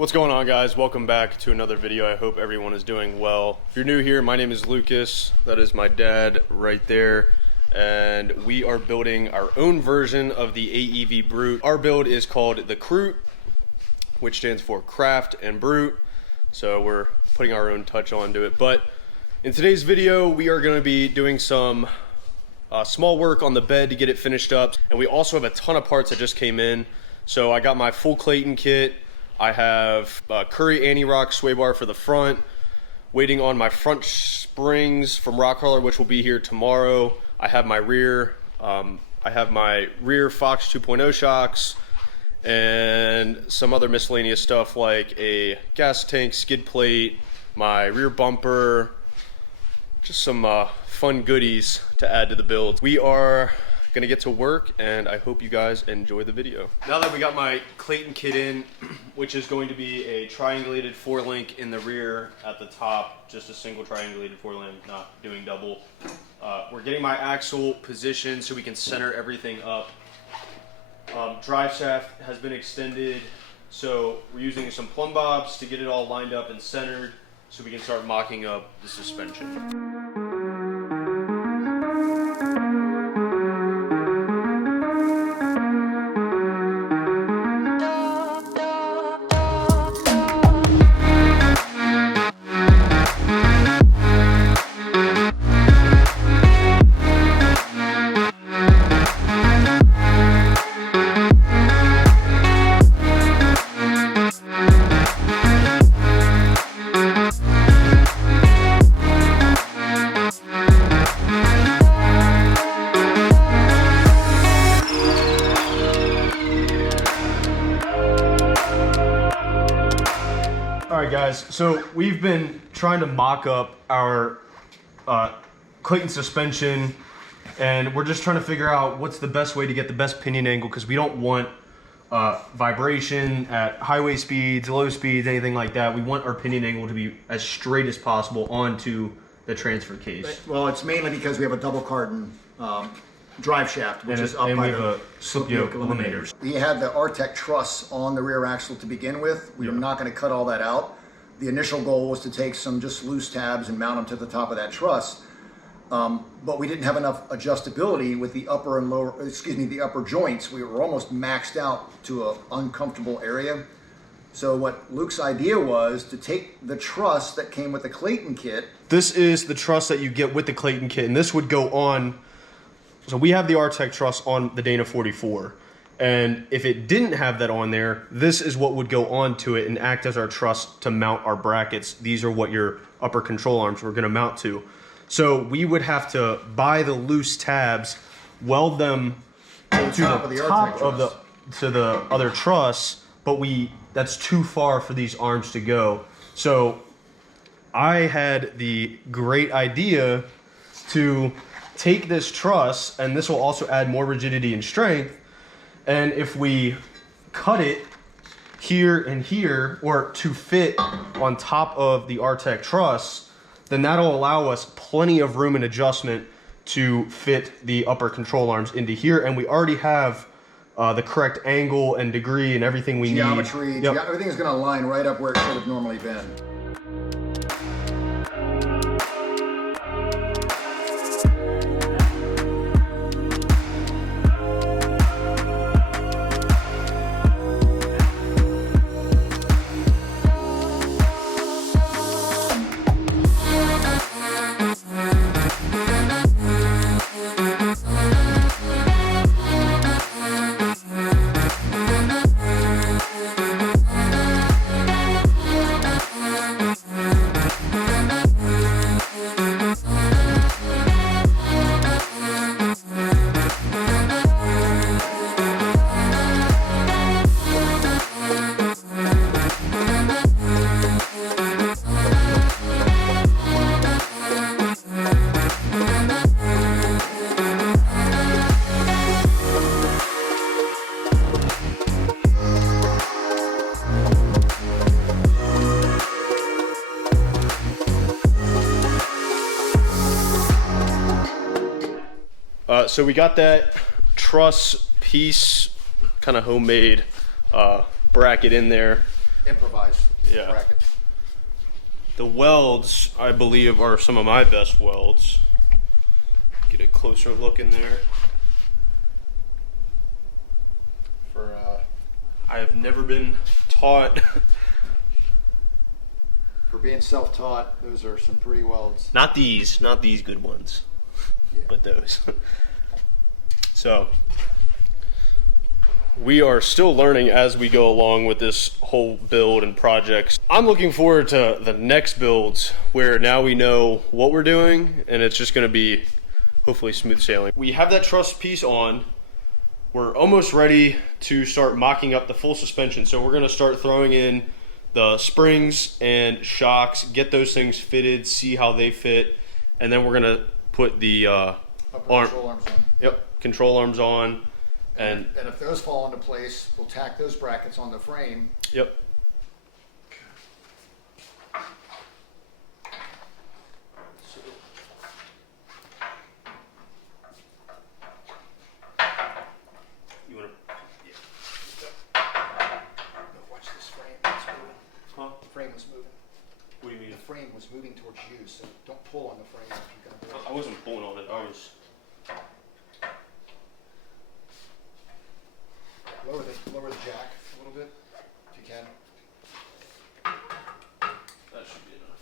What's going on, guys? Welcome back to another video. I hope everyone is doing well. If you're new here, my name is Lucas. That is my dad right there. And we are building our own version of the AEV Brute. Our build is called the KRUTE, which stands for Craft and Brute. So we're putting our own touch onto it. But in today's video, we are going to be doing some small work on the bed to get it finished up. And we also have a ton of parts that just came in. So I got my full Clayton kit. I have Curry anti-rock sway bar for the front, waiting on my front springs from Rock Hauler, which will be here tomorrow. I have my rear Fox 2.0 shocks and some other miscellaneous stuff like a gas tank skid plate, my rear bumper, just some fun goodies to add to the build. We are gonna get to work, and I hope you guys enjoy the video. Now that we got my Clayton kit in, which is going to be a triangulated 4-link in the rear at the top, just a single triangulated 4-link, not doing double. We're getting my axle positioned so we can center everything up. Drive shaft has been extended, so we're using some plumb bobs to get it all lined up and centered so we can start mocking up the suspension. Alright guys, so we've been trying to mock up our Clayton suspension, and we're just trying to figure out what's the best way to get the best pinion angle, because we don't want vibration at highway speeds, low speeds, anything like that. We want our pinion angle to be as straight as possible onto the transfer case. Well, it's mainly because we have a double cardan drive shaft, which is up by the slip yoke eliminators. We had the Artec truss on the rear axle to begin with. We were not going to cut all that out. The initial goal was to take some just loose tabs and mount them to the top of that truss. But we didn't have enough adjustability with the upper and lower, the upper joints. We were almost maxed out to an uncomfortable area. So what Luke's idea was to take the truss that came with the Clayton kit. This is the truss that you get with the Clayton kit, and this would go on. So we have the Artec truss on the Dana 44, and if it didn't have that on there, this is what would go onto it and act as our truss to mount our brackets. These are what your upper control arms were going to mount to. So we would have to buy the loose tabs, weld them to the top of the other truss, but that's too far for these arms to go. So I had the great idea to take this truss, and this will also add more rigidity and strength, and if we cut it here and here, or to fit on top of the Artec truss, then that'll allow us plenty of room and adjustment to fit the upper control arms into here, and we already have the correct angle and degree and everything we need. Geometry, everything is going to line right up where it should have normally been. So we got that truss piece, kind of homemade bracket in there. improvised bracket. The welds, I believe, are some of my best welds. Get a closer look in there. I have never been taught. For being self-taught, those are some pretty welds. Not these good ones, but those. So, we are still learning as we go along with this whole build and projects. I'm looking forward to the next builds where now we know what we're doing and it's just gonna be hopefully smooth sailing. We have that truss piece on. We're almost ready to start mocking up the full suspension. So we're gonna start throwing in the springs and shocks, get those things fitted, see how they fit, and then we're gonna put the control arms on. Yep, control arms on. And if those fall into place, we'll tack those brackets on the frame. Yep. You wanna? Yeah. No, watch this frame. It's moving. Huh? The frame was moving. What do you mean? The frame was moving towards you, so don't pull on the frame if you're gonna do it. I wasn't pulling on it. I was. Lower the jack a little bit, if you can. That should be enough.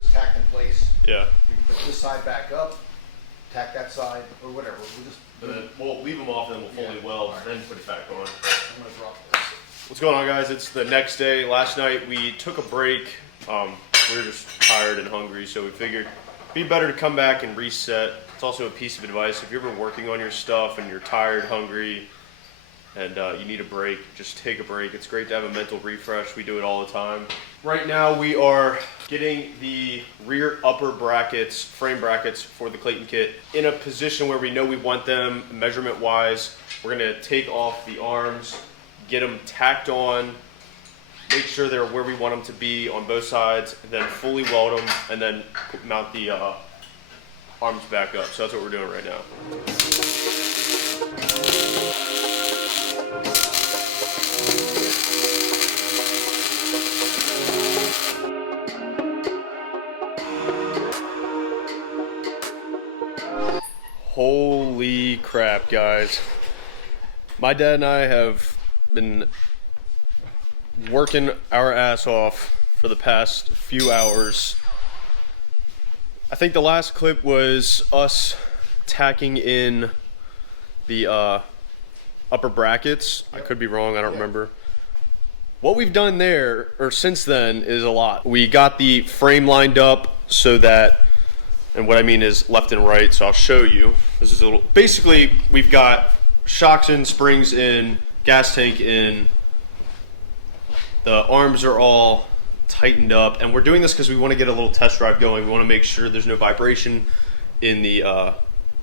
It's tacked in place. Yeah. We can put this side back up, tack that side, or whatever. We'll just. But then we'll leave them off and then we'll fully weld and then put it back on. I'm gonna drop this. What's going on, guys? It's the next day. Last night we took a break. We were just tired and hungry, so we figured it'd be better to come back and reset. It's also a piece of advice. If you're ever working on your stuff and you're tired, hungry, and you need a break, just take a break. It's great to have a mental refresh. We do it all the time. Right now we are getting the rear upper brackets, frame brackets for the Clayton kit in a position where we know we want them measurement wise. We're gonna take off the arms, get them tacked on, make sure they're where we want them to be on both sides, and then fully weld them, and then mount the arms back up. So that's what we're doing right now. Holy crap, guys. My dad and I have been working our ass off for the past few hours. I think the last clip was us tacking in the upper brackets. I could be wrong, I don't remember. What we've done there, or since then, is a lot. We got the frame lined up so that, and what I mean is left and right, so I'll show you. This is a little, basically we've got shocks in, springs in, gas tank in. The arms are all tightened up, and we're doing this because we want to get a little test drive going. We want to make sure there's no vibration in the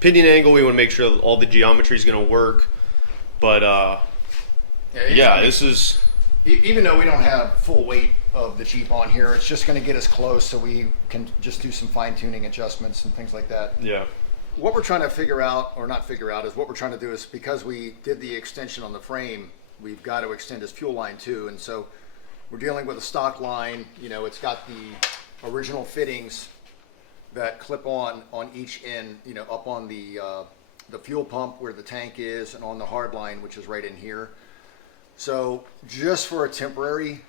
pinion angle. We want to make sure that all the geometry is going to work. But yeah, this is... Even though we don't have full weight of the Jeep on here, it's just going to get us close so we can just do some fine-tuning adjustments and things like that. Yeah. What we're trying to figure out, or not figure out, is what we're trying to do is, because we did the extension on the frame, we've got to extend his fuel line too. And so we're dealing with a stock line. You know, it's got the original fittings that clip on each end, you know, up on the fuel pump where the tank is, and on the hard line, which is right in here. So just for a temporary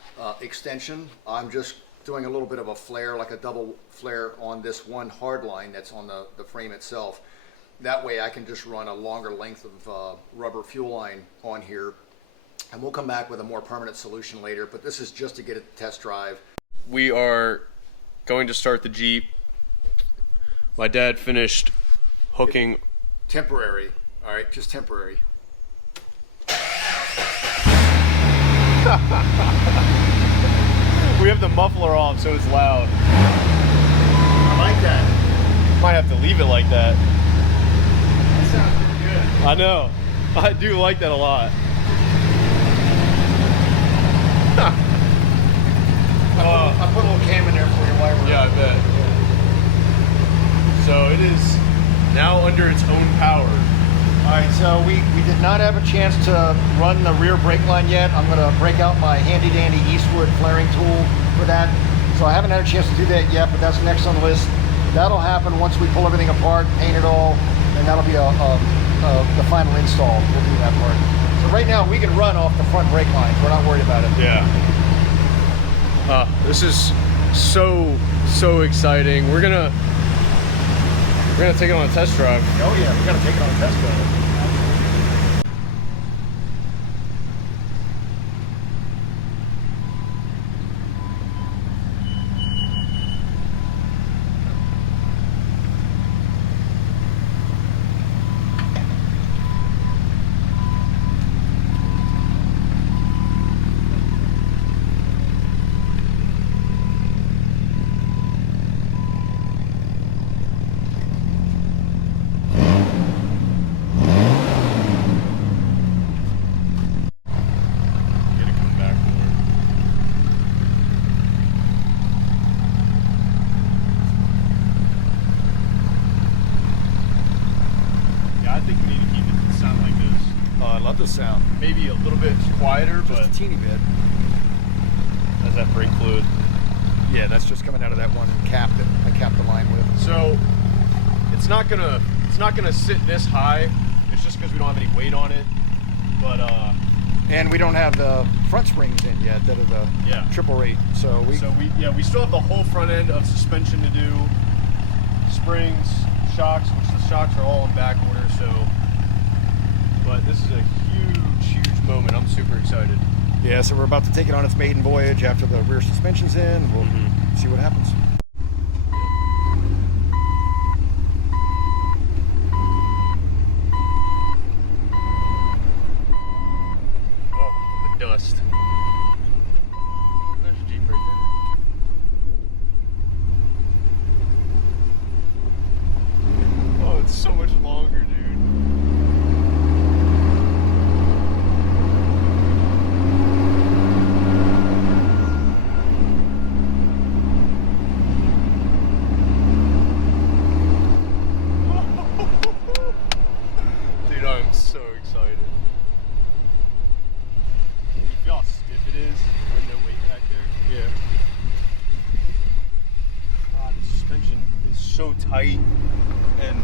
extension, I'm just doing a little bit of a flare, like a double flare on this one hard line that's on the frame itself. That way I can just run a longer length of rubber fuel line on here, and we'll come back with a more permanent solution later, but this is just to get a test drive. We are going to start the Jeep. My dad finished hooking. Temporary, all right, just temporary. We have the muffler off, so it's loud. I like that. Might have to leave it like that. That sounds pretty good. I know. I do like that a lot. I put a little cam in there for you while we're... Yeah, I bet. So it is now under its own power. All right, so we did not have a chance to run the rear brake line yet. I'm gonna break out my handy dandy Eastwood flaring tool for that. So I haven't had a chance to do that yet, but that's next on the list. That'll happen once we pull everything apart, paint it all, and that'll be the final install. We'll do that part. So right now we can run off the front brake lines. We're not worried about it. Yeah. This is so exciting. We're gonna take it on a test drive. Oh yeah, we gotta take it on a test drive. The sound Maybe a little bit quieter, just but a teeny bit. That's that brake fluid. Yeah, that's just coming out of that one cap that I capped the line with. So it's not gonna sit this high. It's just because we don't have any weight on it. But and we don't have the front springs in yet that are the triple rate. So we still have the whole front end of suspension to do. Springs, shocks, which the shocks are all in back order. So, but this is a huge moment. I'm super excited. Yeah, so we're about to take it on its maiden voyage after the rear suspension's in. We'll see what happens. Oh, the dust. There's a Jeep right there. Oh, it's so much longer, dude. I'm so excited. You feel how stiff it is with no weight back there? Yeah. God, the suspension is so tight, and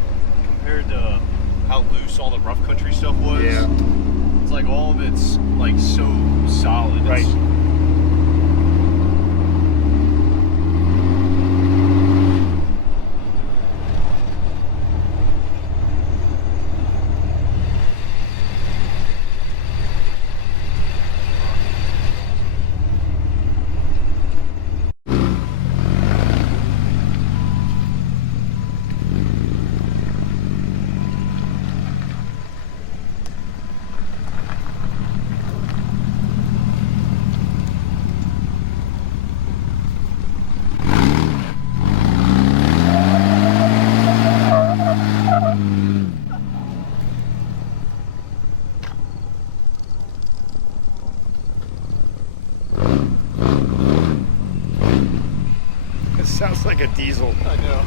compared to how loose all the rough country stuff was, it's like all of it's like so solid. Right. Sounds like a diesel. I know.